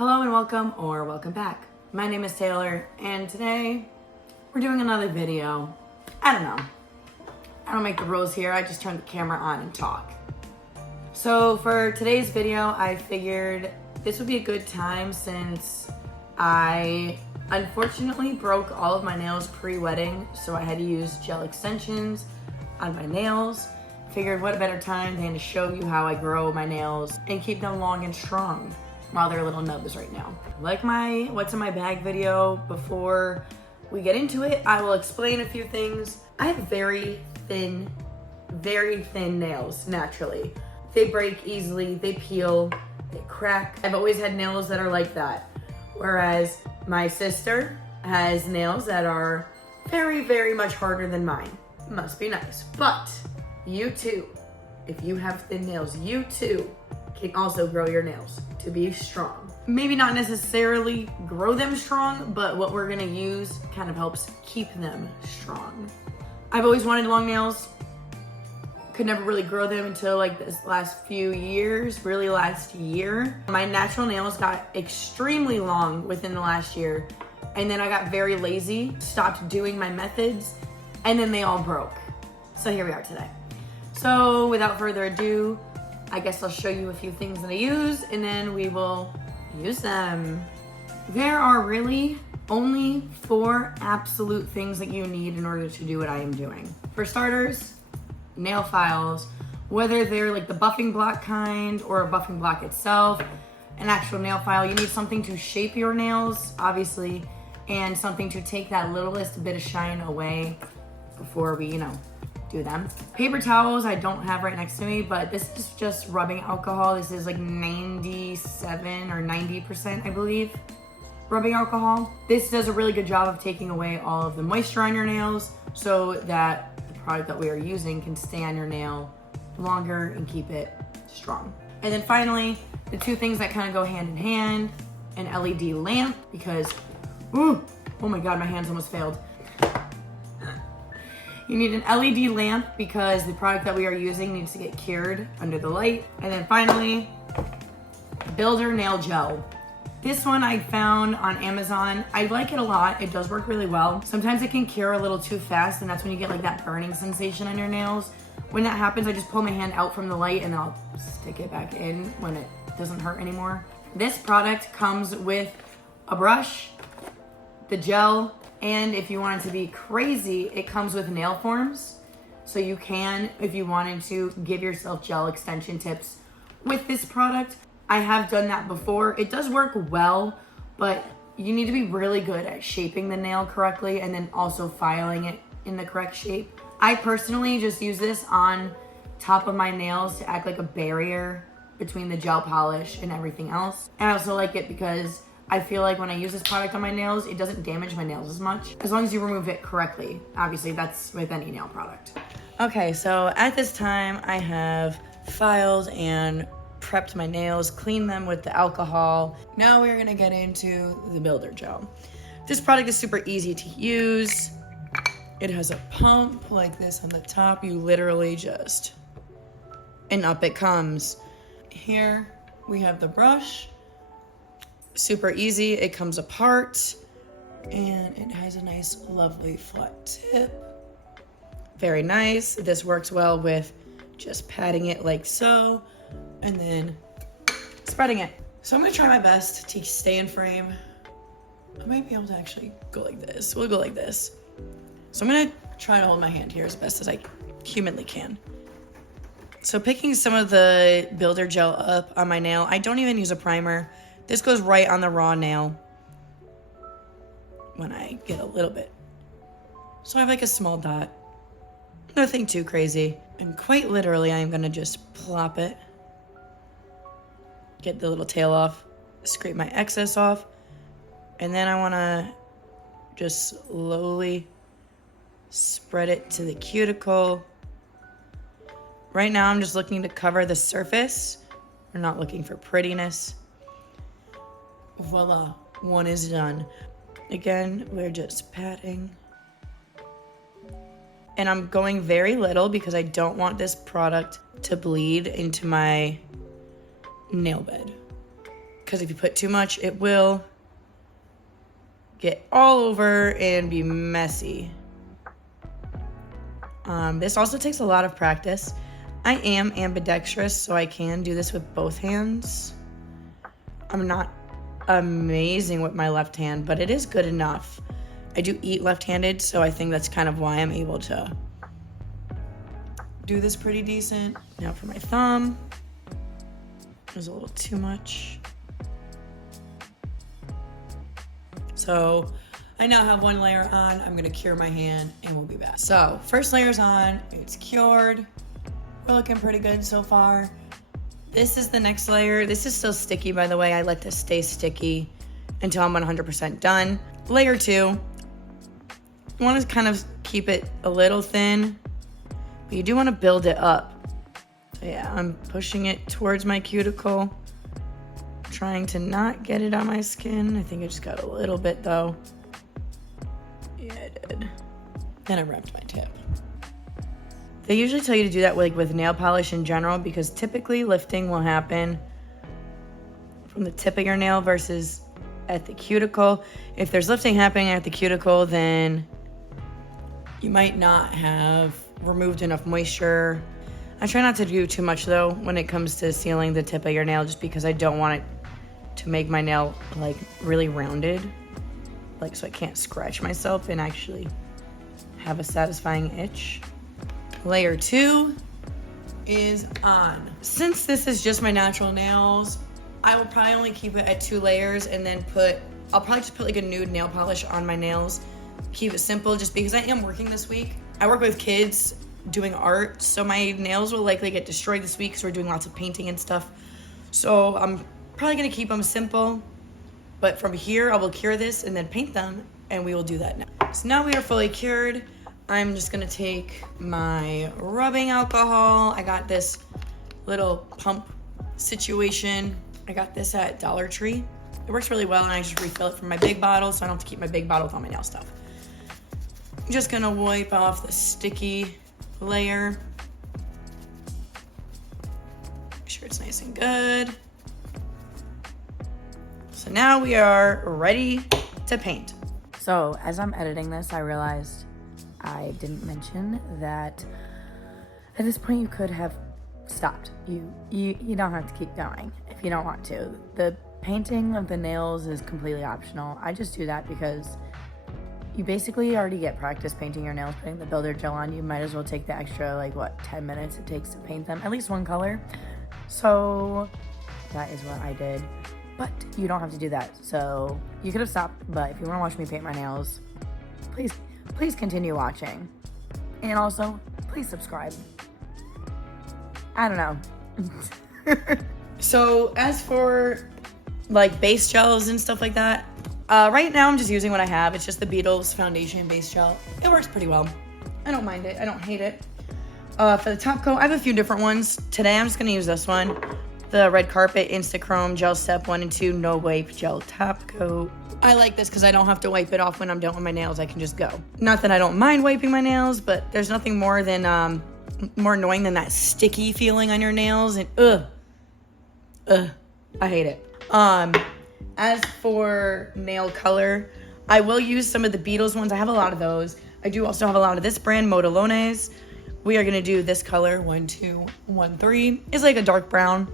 Hello and welcome, or welcome back. My name is Taylor, and today we're doing another video. I don't know. I don't make the rules here, I just turn the camera on and talk. So for today's video, I figured this would be a good time since I unfortunately broke all of my nails pre-wedding, so I had to use gel extensions on my nails. Figured what a better time than to show you how I grow my nails and keep them long and strong while they're little nubs right now. Like my what's in my bag video, before we get into it, I will explain a few things. I have very thin nails naturally. They break easily, they peel, they crack. I've always had nails that are like that. Whereas my sister has nails that are very, very much harder than mine. Must be nice. But you too, if you have thin nails, you too can also grow your nails to be strong. Maybe not necessarily grow them strong, but what we're gonna use kind of helps keep them strong. I've always wanted long nails. Could never really grow them until like this last few years, really last year. My natural nails got extremely long within the last year, and then I got very lazy, stopped doing my methods, and then they all broke. So here we are today. So without further ado, I guess I'll show you a few things that I use and then we will use them. There are really only 4 absolute things that you need in order to do what I am doing. For starters, nail files, whether they're like the buffing block kind or a buffing block itself, an actual nail file. You need something to shape your nails, obviously, and something to take that littlest bit of shine away before we, do them. Paper towels I don't have right next to me, but this is just rubbing alcohol. This is like 97 or 90%, I believe, rubbing alcohol. This does a really good job of taking away all of the moisture on your nails so that the product that we are using can stay on your nail longer and keep it strong. And then finally, the 2 things that kind of go hand in hand, an LED lamp, because, oh my God, my hands almost failed. You need an LED lamp because the product that we are using needs to get cured under the light. And then finally, Builder Nail Gel. This one I found on Amazon. I like it a lot. It does work really well. Sometimes it can cure a little too fast, and that's when you get like that burning sensation on your nails. When that happens, I just pull my hand out from the light and I'll stick it back in when it doesn't hurt anymore. This product comes with a brush, the gel, and if you want it to be crazy, it comes with nail forms. So you can, if you wanted to, give yourself gel extension tips with this product. I have done that before. It does work well, but you need to be really good at shaping the nail correctly and then also filing it in the correct shape. I personally just use this on top of my nails to act like a barrier between the gel polish and everything else. And I also like it because I feel like when I use this product on my nails, it doesn't damage my nails as much, as long as you remove it correctly. Obviously, that's with any nail product. Okay, so at this time, I have filed and prepped my nails, cleaned them with the alcohol. Now we're gonna get into the Builder Gel. This product is super easy to use. It has a pump like this on the top. You literally just, and up it comes. Here we have the brush. Super easy, it comes apart and it has a nice lovely flat tip. Very nice. This works well with just patting it like so and then spreading it. So I'm gonna try my best to stay in frame. I might be able to actually go like this. We'll go like this. So I'm gonna try to hold my hand here as best as I humanly can. So picking some of the Builder Gel up on my nail, I don't even use a primer. This goes right on the raw nail when I get a little bit. So I have like a small dot. Nothing too crazy. And quite literally, I am gonna just plop it. Get the little tail off. Scrape my excess off. And then I wanna just slowly spread it to the cuticle. Right now, I'm just looking to cover the surface. We're not looking for prettiness. Voila, one is done. Again, we're just patting. And I'm going very little because I don't want this product to bleed into my nail bed. because if you put too much, it will get all over and be messy. This also takes a lot of practice. I am ambidextrous, so I can do this with both hands. I'm not amazing with my left hand, but it is good enough. I do eat left-handed, so I think that's kind of why I'm able to do this pretty decent. Now for my thumb. There's a little too much. So I now have one layer on. I'm gonna cure my hand and we'll be back. So first layer's on, it's cured. We're looking pretty good so far. This is the next layer. This is still sticky, by the way. I like to stay sticky until I'm 100% done. Layer 2, you want to kind of keep it a little thin, but you do want to build it up. So yeah, I'm pushing it towards my cuticle, trying to not get it on my skin. I think I just got a little bit though. Yeah, I did. Then I wrapped my tip. They usually tell you to do that with nail polish in general, because typically lifting will happen from the tip of your nail versus at the cuticle. If there's lifting happening at the cuticle, then you might not have removed enough moisture. I try not to do too much though when it comes to sealing the tip of your nail, just because I don't want it to make my nail like really rounded, like so I can't scratch myself and actually have a satisfying itch. Layer 2 is on. Since this is just my natural nails, I will probably only keep it at 2 layers and then I'll probably just put like a nude nail polish on my nails. Keep it simple just because I am working this week. I work with kids doing art, so my nails will likely get destroyed this week because we're doing lots of painting and stuff. So I'm probably gonna keep them simple, but from here I will cure this and then paint them, and we will do that now. So now we are fully cured. I'm just gonna take my rubbing alcohol. I got this little pump situation. I got this at Dollar Tree. It works really well, and I just refill it from my big bottle, so I don't have to keep my big bottle with all my nail stuff. I'm just gonna wipe off the sticky layer. Make sure it's nice and good. So now we are ready to paint. So as I'm editing this, I realized I didn't mention that at this point you could have stopped. You don't have to keep going if you don't want to. The painting of the nails is completely optional. I just do that because you basically already get practice painting your nails, putting the builder gel on. You might as well take the extra 10 minutes it takes to paint them, at least one color. So that is what I did, but you don't have to do that. So you could have stopped, but if you want to watch me paint my nails, please continue watching. And also, please subscribe. I don't know. So as for base gels and stuff like that, right now I'm just using what I have. It's just the Beetles Foundation Base Gel. It works pretty well. I don't mind it. I don't hate it. For the top coat, I have a few different ones. Today I'm just going to use this one. The Red Carpet Instachrome Gel Step 1 and 2 No Wipe Gel Top Coat. I like this because I don't have to wipe it off when I'm done with my nails. I can just go. Not that I don't mind wiping my nails, but there's nothing more than more annoying than that sticky feeling on your nails. And I hate it. As for nail color, I will use some of the Beetles ones. I have a lot of those. I do also have a lot of this brand, Modelones. We are gonna do this color, 1213. It's like a dark brown.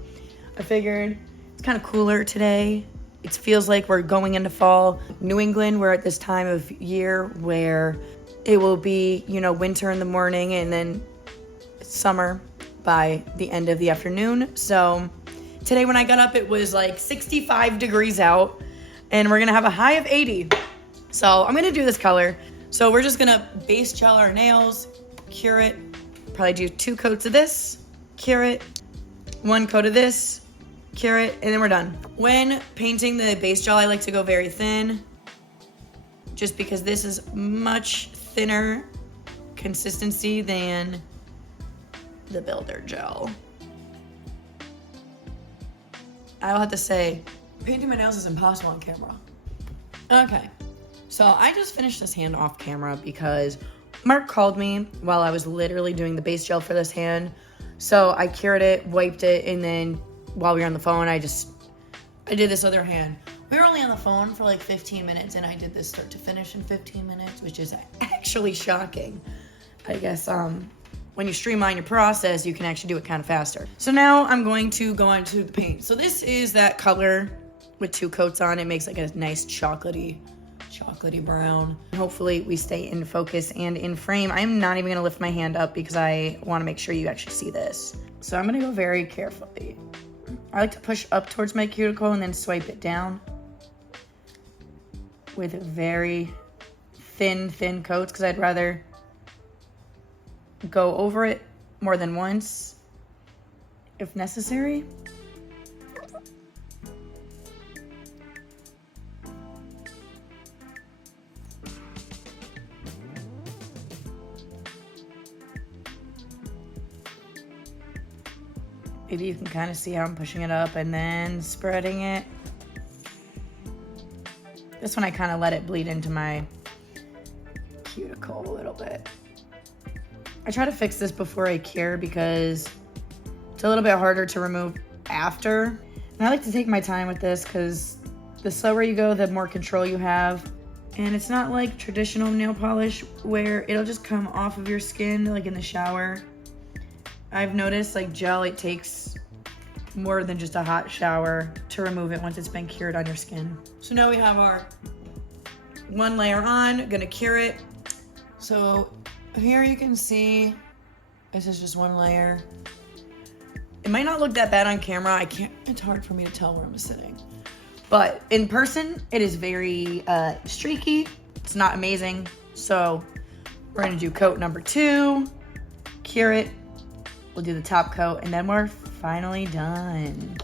I figured it's kind of cooler today. It feels like we're going into fall. New England, we're at this time of year where it will be, winter in the morning and then summer by the end of the afternoon. So today when I got up, it was 65 degrees out, and we're gonna have a high of 80. So I'm gonna do this color. So we're just gonna base gel our nails, cure it, probably do 2 coats of this, cure it, 1 coat of this, cure it, and then we're done. When painting the base gel, I like to go very thin, just because this is much thinner consistency than the builder gel. I will have to say, painting my nails is impossible on camera. Okay, so I just finished this hand off camera because Mark called me while I was literally doing the base gel for this hand. So I cured it, wiped it, and then while we were on the phone, I just I did this other hand. We were only on the phone for like 15 minutes and I did this start to finish in 15 minutes, which is actually shocking. I guess when you streamline your process, you can actually do it kind of faster. So now I'm going to go on to the paint. So this is that color with 2 coats on. It makes like a nice chocolatey brown. Hopefully we stay in focus and in frame. I'm not even gonna lift my hand up because I wanna make sure you actually see this. So I'm gonna go very carefully. I like to push up towards my cuticle and then swipe it down with very thin coats because I'd rather go over it more than once if necessary. Maybe you can kind of see how I'm pushing it up and then spreading it. This one I kind of let it bleed into my cuticle a little bit. I try to fix this before I cure because it's a little bit harder to remove after. And I like to take my time with this because the slower you go, the more control you have. And it's not like traditional nail polish where it'll just come off of your skin like in the shower. I've noticed like gel, it takes more than just a hot shower to remove it once it's been cured on your skin. So now we have our 1 layer on, gonna cure it. So here you can see, this is just 1 layer. It might not look that bad on camera. It's hard for me to tell where I'm sitting. But in person, it is very streaky. It's not amazing. So we're gonna do coat number 2, cure it. We'll do the top coat and then we're finally done.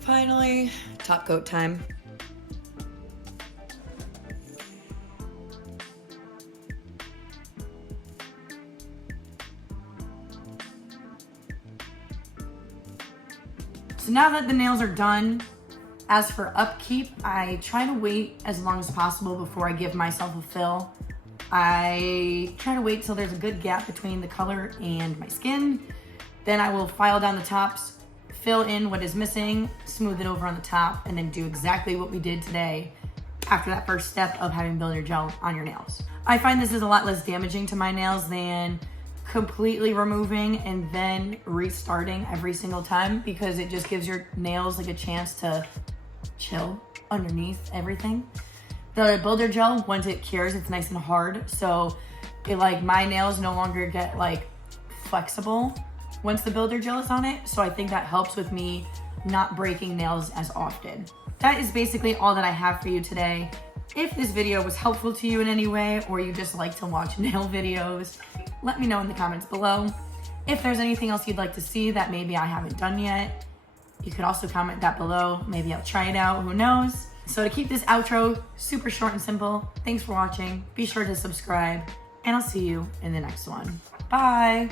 Finally, top coat time. So now that the nails are done, as for upkeep, I try to wait as long as possible before I give myself a fill. I try to wait till there's a good gap between the color and my skin. Then I will file down the tops, fill in what is missing, smooth it over on the top, and then do exactly what we did today after that first step of having builder gel on your nails. I find this is a lot less damaging to my nails than completely removing and then restarting every single time because it just gives your nails like a chance to chill underneath everything. The builder gel, once it cures, it's nice and hard. So it like my nails no longer get like flexible once the builder gel is on it. So I think that helps with me not breaking nails as often. That is basically all that I have for you today. If this video was helpful to you in any way, or you just like to watch nail videos, let me know in the comments below. If there's anything else you'd like to see that maybe I haven't done yet, you could also comment that below. Maybe I'll try it out, who knows? So to keep this outro super short and simple, thanks for watching. Be sure to subscribe, and I'll see you in the next one. Bye.